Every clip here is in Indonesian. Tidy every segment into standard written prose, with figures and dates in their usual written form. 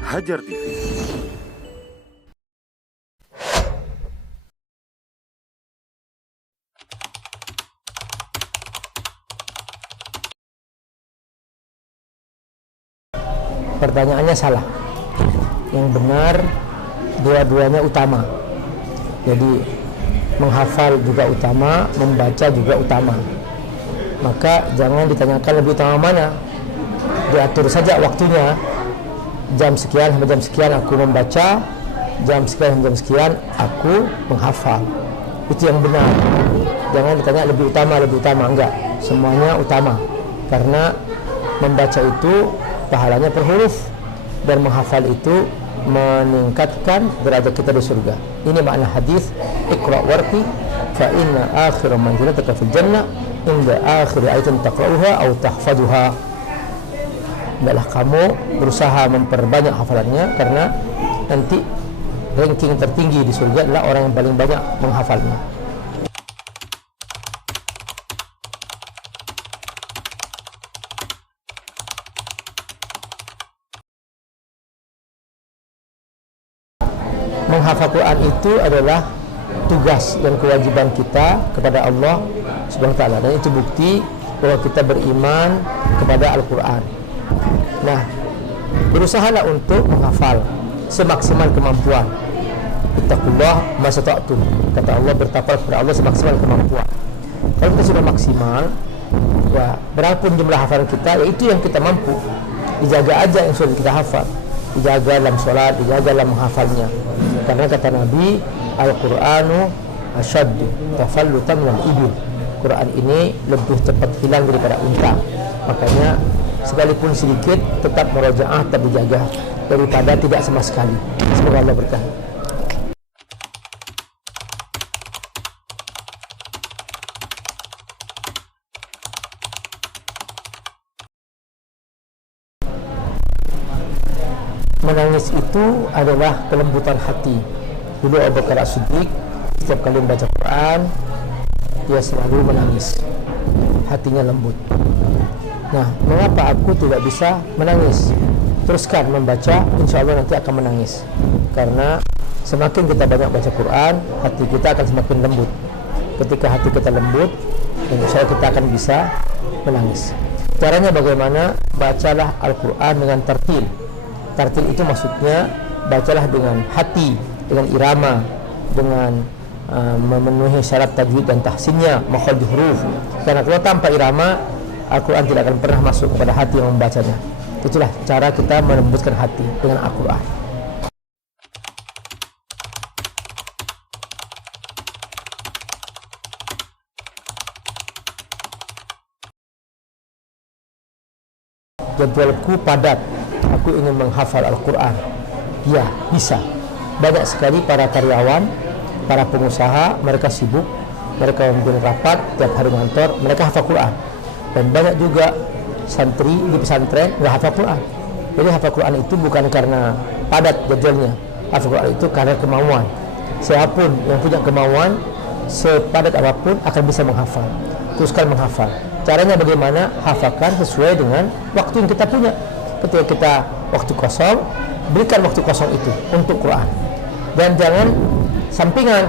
Hajar TV. Pertanyaannya salah. Yang benar, dua-duanya utama. Jadi menghafal juga utama, membaca juga utama. Maka jangan ditanyakan lebih utama mana. Diatur saja waktunya. Jam sekian sampai jam sekian aku membaca, jam sekian sampai jam sekian aku menghafal. Itu yang benar. Jangan ditanya lebih utama, enggak. Semuanya utama. Karena membaca itu pahalanya per huruf, dan menghafal itu meningkatkan derajat kita di surga. Ini makna hadis Iqra warqi fa inna akhir manzilataka fil jannah inda akhir ayatin taqra'uha aw tahfazuha. Hendaklah kamu berusaha memperbanyak hafalannya, karena nanti ranking tertinggi di surga adalah orang yang paling banyak menghafalnya. Menghafal Quran itu adalah tugas dan kewajiban kita kepada Allah Subhanahu wa taala, dan itu bukti bahwa kita beriman kepada Al-Quran. Nah, berusahalah untuk menghafal semaksimal kemampuan. Ittaqullah masata'tum. Kata Allah, bertakwa kepada Allah semaksimal kemampuan. Kalau kita sudah maksimal, ya berapapun jumlah hafalan kita, ya itu yang kita mampu. Dijaga aja yang sudah kita hafal. Dijaga dalam sholat, dijaga dalam menghafalnya. Karena kata Nabi, Al-Qur'anu asyaddu tafallutan minal ibil. Quran ini lebih cepat hilang daripada unta. Makanya sekalipun sedikit tetap murojaah, tetap dijaga, daripada tidak sama sekali. Semoga Allah berkahi. Menangis itu adalah kelembutan hati. Dulu Abu Bakar As-Siddiq setiap kali membaca Quran, dia selalu menangis. Hatinya lembut. Nah, mengapa aku tidak bisa menangis? Teruskan membaca, insya Allah nanti akan menangis. Karena semakin kita banyak baca Quran, hati kita akan semakin lembut. Ketika hati kita lembut, insya Allah kita akan bisa menangis. Caranya bagaimana? Bacalah Al-Quran dengan tartil. Tartil itu maksudnya bacalah dengan hati, dengan irama, dengan memenuhi syarat tajwid dan tahsinnya, makhraj huruf. Karena kalau tanpa irama, Al-Quran tidak akan pernah masuk kepada hati yang membacanya. Itulah cara kita melembutkan hati dengan Al-Quran. Jadwalku padat, aku ingin menghafal Al-Quran. Ya, bisa. Banyak sekali para karyawan, para pengusaha, mereka sibuk, mereka membuat rapat tiap hari kantor, mereka hafal Quran. Dan banyak juga santri di pesantren nggak hafal Quran. Jadi hafal Quran itu bukan karena padat jadwalnya. Hafal Quran itu karena kemauan. Siapapun yang punya kemauan, sepadat apapun akan bisa menghafal. Teruskan menghafal. Caranya bagaimana? Hafalkan sesuai dengan waktu yang kita punya. Ketika kita waktu kosong, berikan waktu kosong itu untuk Quran. Dan jangan sampingan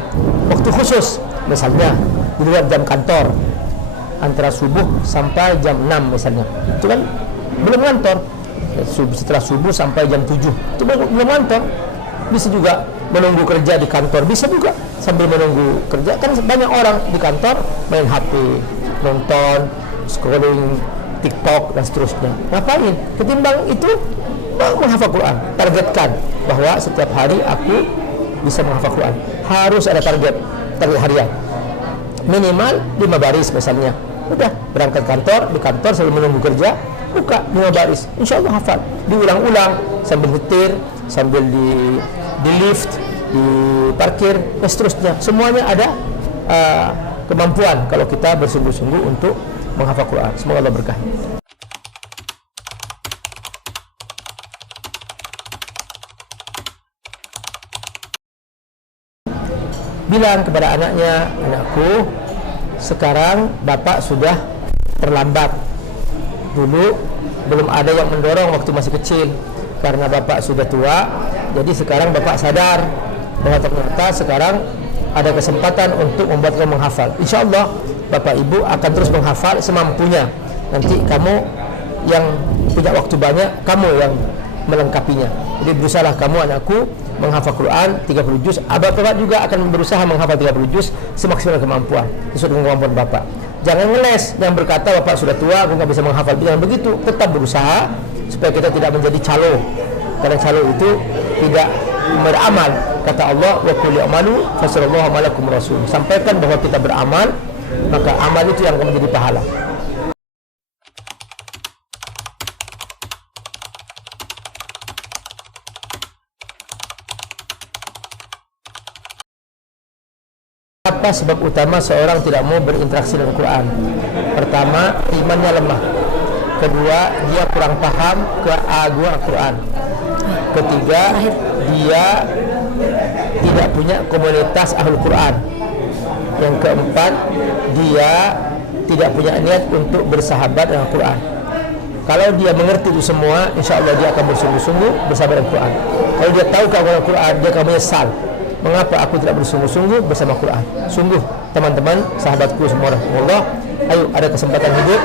waktu khusus. Misalnya di luar jam kantor, antara subuh sampai jam 6 misalnya, itu kan belum ngantor. Setelah subuh sampai jam 7 itu belum ngantor. Bisa juga menunggu kerja di kantor, bisa juga sambil menunggu kerja. Kan banyak orang di kantor main HP, nonton, scrolling TikTok dan seterusnya. Ngapain? Ketimbang itu menghafal Quran. Targetkan bahwa setiap hari aku bisa menghafal Quran. Harus ada target harian. Minimal 5 baris misalnya. Udah berangkat kantor, di kantor sambil menunggu kerja, buka 5 baris, insya Allah hafal. Diulang-ulang sambil nyetir, sambil di lift, di parkir, dan seterusnya. Semuanya ada kemampuan kalau kita bersungguh-sungguh untuk menghafal Quran. Semoga Allah berkahi. Bilang kepada anaknya, anakku, sekarang bapak sudah terlambat. Dulu belum ada yang mendorong waktu masih kecil. karena bapak sudah tua, jadi sekarang bapak sadar bahwa ternyata sekarang ada kesempatan untuk membuat kamu menghafal. Insya Allah bapak ibu akan terus menghafal semampunya. Nanti kamu yang punya waktu banyak, kamu yang melengkapinya. Jadi berusahalah kamu anakku menghafal Quran 30 juz. Bapak juga akan berusaha menghafal 30 juz semaksimal kemampuan, sesuai dengan kemampuan bapak. Jangan ngeles yang berkata bapak sudah tua, aku nggak bisa menghafal. Jangan begitu, tetap berusaha supaya kita tidak menjadi calo. Karena calo itu tidak beramal. Kata Allah, wa qul i'malu fasarallahu malakum rasul. Sampaikan bahwa kita beramal, maka amal itu yang akan menjadi pahala. Apa sebab utama seorang tidak mau berinteraksi dengan Quran? Pertama, imannya lemah. Kedua, dia kurang paham keagungan Quran. Ketiga, dia tidak punya komunitas Ahlul Quran. Yang keempat, dia tidak punya niat untuk bersahabat dengan Quran. Kalau dia mengerti itu semua, insya Allah dia akan bersungguh-sungguh bersama dengan Quran. Kalau dia tahu keagungan Quran, dia akan menyesal. Mengapa aku tidak bersungguh-sungguh bersama Quran? Sungguh, teman-teman, sahabatku semua, Allah, ayo ada kesempatan hidup,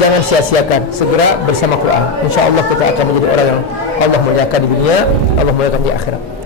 jangan sia-siakan, segera bersama Quran. Insya Allah kita akan menjadi orang yang Allah muliakan di dunia, Allah muliakan di akhirat.